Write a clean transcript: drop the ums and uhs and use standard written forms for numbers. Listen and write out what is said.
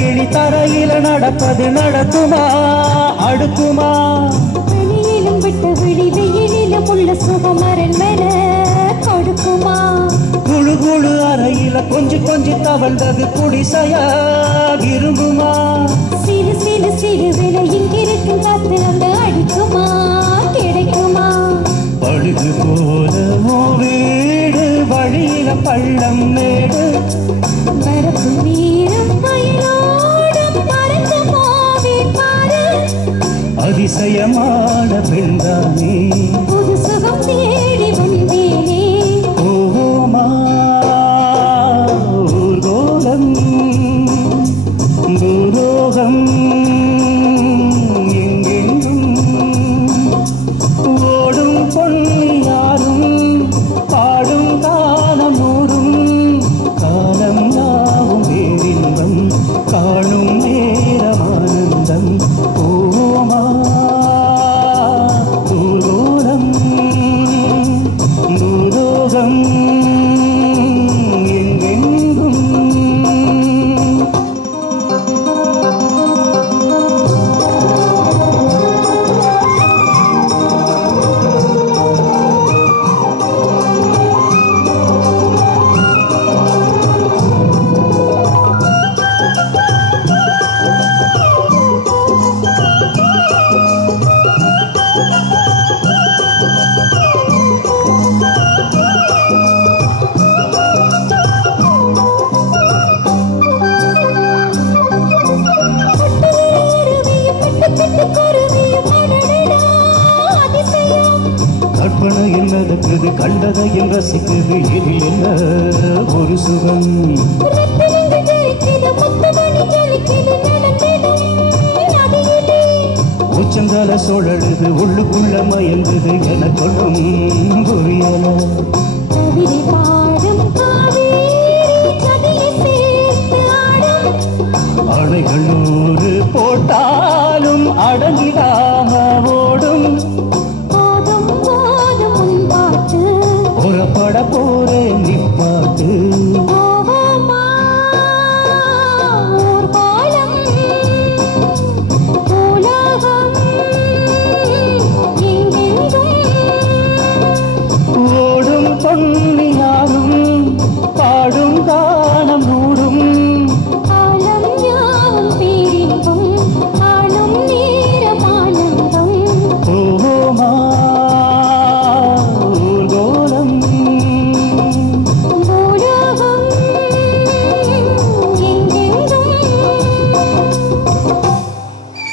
கிளி தரையில நடப்பது நடக்குமா அடுக்குமா வெளியிலும் விட்டு விழி வெயிலிலும் உள்ள சுகமரன் மேல கொடுக்குமா குழு குழு அறையில கொஞ்சி தவழ்ந்தது குடிசையா விரும்புமா சிறு சிறு சிறுவில இங்கிருக்கும் காத்து அந்த அடிக்குமா கிடைக்குமா பழுது போல வீடு வழியில பள்ளம் மேடு வரப்பு நீரும் வயலோடும் மறந்து போவே பாரு அதிசயமான பெண்தானே புது சுகம் தேடி வந்தேனே ஓமா ஊர்கோலம் பூலோகம் எங்கெங்கும் ஓடும் பொன்னியாரும் பாடும் காலம் நூறும் காலம் யாவும் பேரின்பம் காணும் நேரமானந்தம் ஓமா பூலோகம் பூலோகம் எங்கெங்கும் கற்பனையில் நடக்குது கண்டதையும் ரசிக்குது இதில் என்ன ஒரு சுகம் உச்சந்தல சோழழுது உள்ளுக்குள்ள மயங்குது என கொள்ளும் புரியல அணைகள் நூறு போட்டாலும் அடங்கிடாம ஓடும் புறப்பட போ